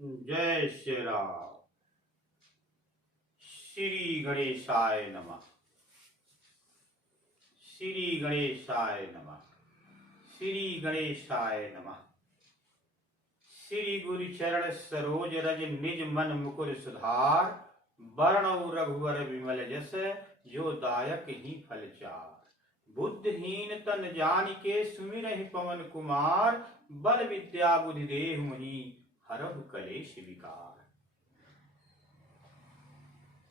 जय श्री राम। श्री गणेशाय नमः। श्री गणेशाय नमः। श्री गणेशाय नमः। श्री गुरु चरण सरोज रज निज मन मुकुर सुधार, वर्णौ रघुवर विमल जस जो दायक ही फल चार। बुद्धिहीन तन जानिके सुमिरहि पवन कुमार, बल विद्या बुद्धि देहु मोहि हरहु कलेश विकार।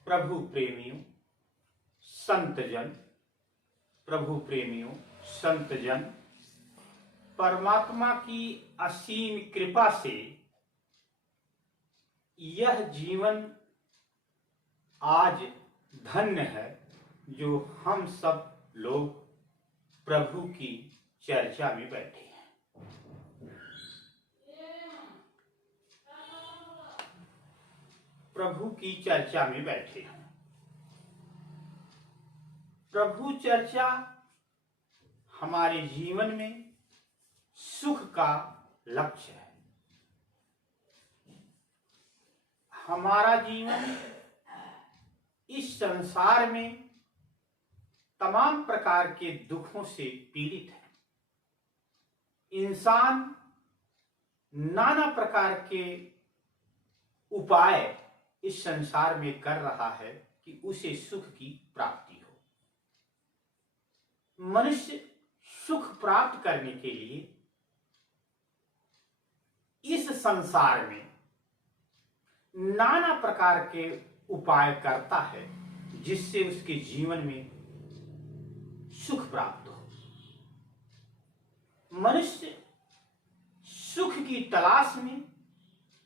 प्रभु प्रेमियों संतजन, प्रभु प्रेमियों संतजन, परमात्मा की असीम कृपा से यह जीवन आज धन्य है जो हम सब लोग प्रभु की चर्चा में बैठे हैं। प्रभु की चर्चा में बैठे हैं। प्रभु चर्चा हमारे जीवन में सुख का लक्ष्य है। हमारा जीवन इस संसार में तमाम प्रकार के दुखों से पीड़ित है। इंसान नाना प्रकार के उपाय इस संसार में कर रहा है कि उसे सुख की प्राप्ति हो। मनुष्य सुख प्राप्त करने के लिए इस संसार में नाना प्रकार के उपाय करता है जिससे उसके जीवन में सुख प्राप्त हो। मनुष्य सुख की तलाश में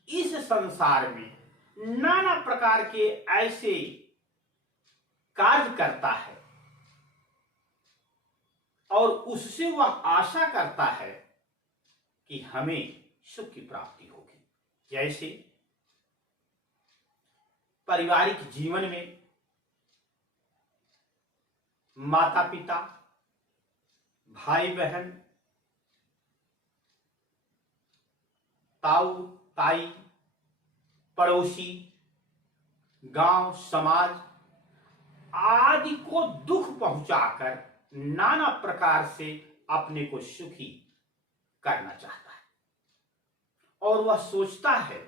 इस संसार में नाना प्रकार के ऐसे कार्य करता है और उससे वह आशा करता है कि हमें सुख की प्राप्ति होगी। जैसे पारिवारिक जीवन में माता पिता, भाई बहन, ताऊ ताई, पड़ोसी, गांव समाज आदि को दुख पहुंचाकर नाना प्रकार से अपने को सुखी करना चाहता है और वह सोचता है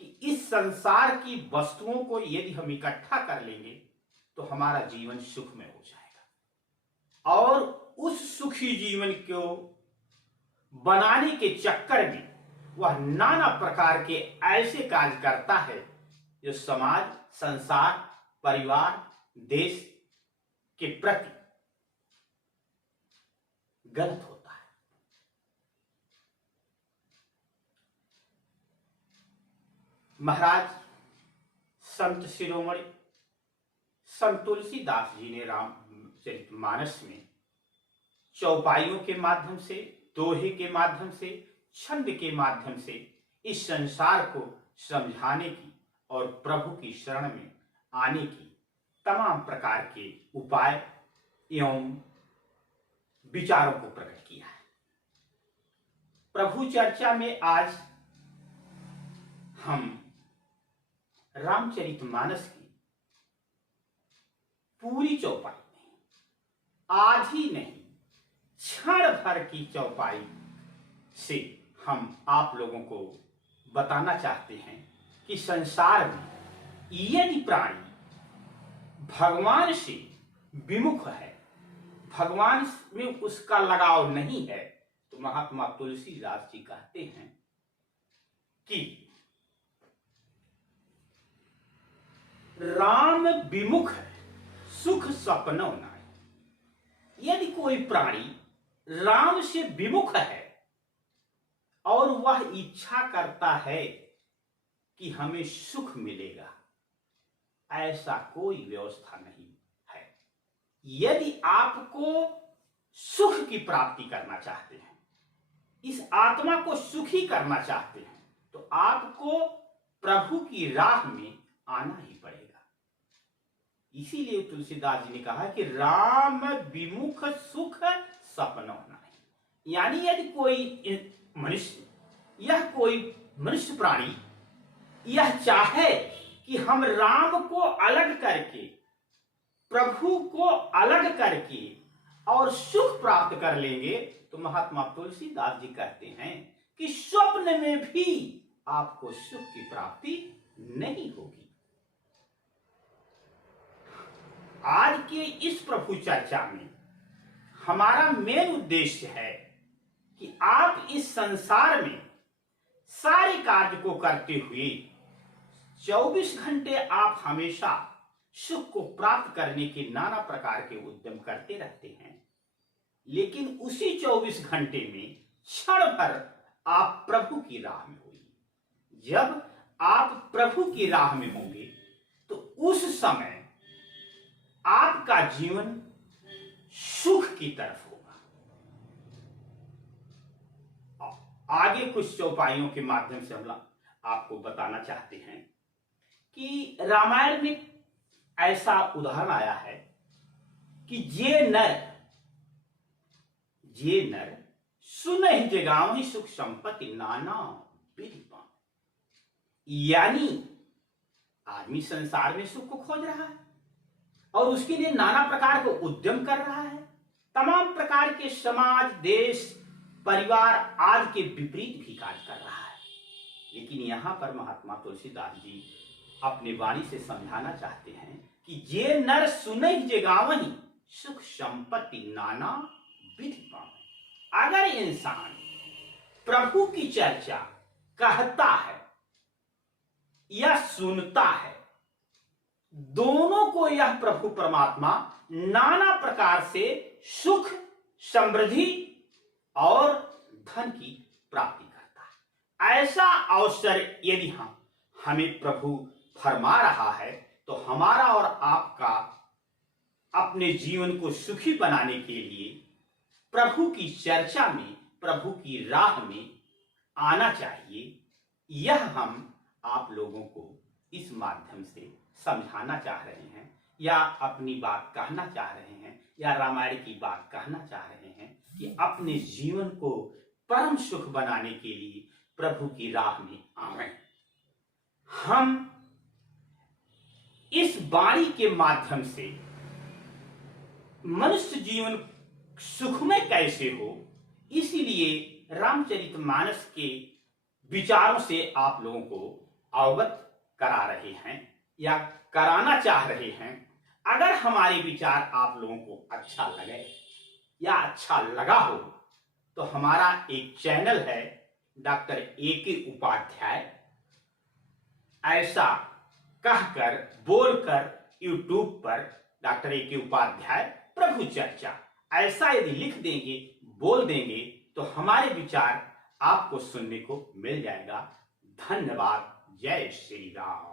कि इस संसार की वस्तुओं को यदि हम इकट्ठा कर लेंगे तो हमारा जीवन सुख में हो जाएगा। और उस सुखी जीवन को बनाने के चक्कर में वह नाना प्रकार के ऐसे कार्य करता है जो समाज, संसार, परिवार, देश के प्रति गलत होता है। महाराज संत शिरोमणि संत तुलसीदास जी ने रामचरितमानस में चौपाइयों के माध्यम से, दोहे के माध्यम से, छंद के माध्यम से इस संसार को समझाने की और प्रभु की शरण में आने की तमाम प्रकार के उपाय एवं विचारों को प्रकट किया है। प्रभु चर्चा में आज हम रामचरितमानस की पूरी चौपाई नहीं, आधी नहीं, क्षण भर की चौपाई से हम आप लोगों को बताना चाहते हैं कि संसार में यदि प्राणी भगवान से विमुख है, भगवान में उसका लगाव नहीं है, तो महात्मा तुलसीदास जी कहते हैं कि राम विमुख है सुख सपनों नाई। यदि कोई प्राणी राम से विमुख है और वह इच्छा करता है कि हमें सुख मिलेगा, ऐसा कोई व्यवस्था नहीं है। यदि आपको सुख की प्राप्ति करना चाहते हैं, इस आत्मा को सुखी करना चाहते हैं, तो आपको प्रभु की राह में आना ही पड़ेगा। इसीलिए तुलसीदास जी ने कहा कि राम विमुख सुख सपनों नहीं। यानी यदि कोई मनुष्य, यह कोई मनुष्य प्राणी यह चाहे कि हम राम को अलग करके, प्रभु को अलग करके और सुख प्राप्त कर लेंगे, तो महात्मा तुलसीदास जी कहते हैं कि स्वप्न में भी आपको सुख की प्राप्ति नहीं होगी। आज के इस प्रभु चर्चा में हमारा मेन उद्देश्य है कि आप इस संसार में सारे कार्य को करते हुए 24 घंटे आप हमेशा सुख को प्राप्त करने के नाना प्रकार के उद्यम करते रहते हैं, लेकिन उसी 24 घंटे में क्षण भर आप प्रभु की राह में होइए। जब आप प्रभु की राह में होंगे तो उस समय आपका जीवन सुख की तरफ होगा। आगे कुछ चौपाइयों के माध्यम से हम आपको बताना चाहते हैं कि रामायण में ऐसा उदाहरण आया है कि जे नर सुनहि जगावहि सुख संपत्ति नाना विधि पावै। यानी आदमी संसार में सुख को खोज रहा है और उसके लिए नाना प्रकार का उद्यम कर रहा है, तमाम प्रकार के समाज, देश, परिवार आदि के विपरीत भी कार्य कर रहा है। लेकिन यहां पर महात्मा तुलसीदास जी अपने वाणी से समझाना चाहते हैं कि जे नर सुनहि जगावहि सुख संपत्ति नाना विधि पावै। अगर इंसान प्रभु की चर्चा कहता है या सुनता है, दोनों को यह प्रभु परमात्मा नाना प्रकार से सुख, समृद्धि और धन की प्राप्ति करता है। ऐसा अवसर यदि हमें प्रभु फरमा रहा है तो हमारा और आपका अपने जीवन को सुखी बनाने के लिए प्रभु की चर्चा में, प्रभु की राह में आना चाहिए। यह हम आप लोगों को इस माध्यम से समझाना चाह रहे हैं, या अपनी बात कहना चाह रहे हैं, या रामायण की बात कहना चाह रहे हैं कि अपने जीवन को परम सुख बनाने के लिए प्रभु की राह में आवें। हम इस वाणी के माध्यम से मनुष्य जीवन सुखमय कैसे हो, इसलिए रामचरितमानस के विचारों से आप लोगों को अवगत करा रहे हैं या कराना चाह रहे हैं। अगर हमारे विचार आप लोगों को अच्छा लगे या अच्छा लगा हो तो हमारा एक चैनल है डॉक्टर A.K. उपाध्याय, ऐसा कहकर बोलकर यूट्यूब पर डॉक्टर A.K. उपाध्याय प्रभु चर्चा ऐसा यदि लिख देंगे, बोल देंगे तो हमारे विचार आपको सुनने को मिल जाएगा। धन्यवाद। जय श्री राम।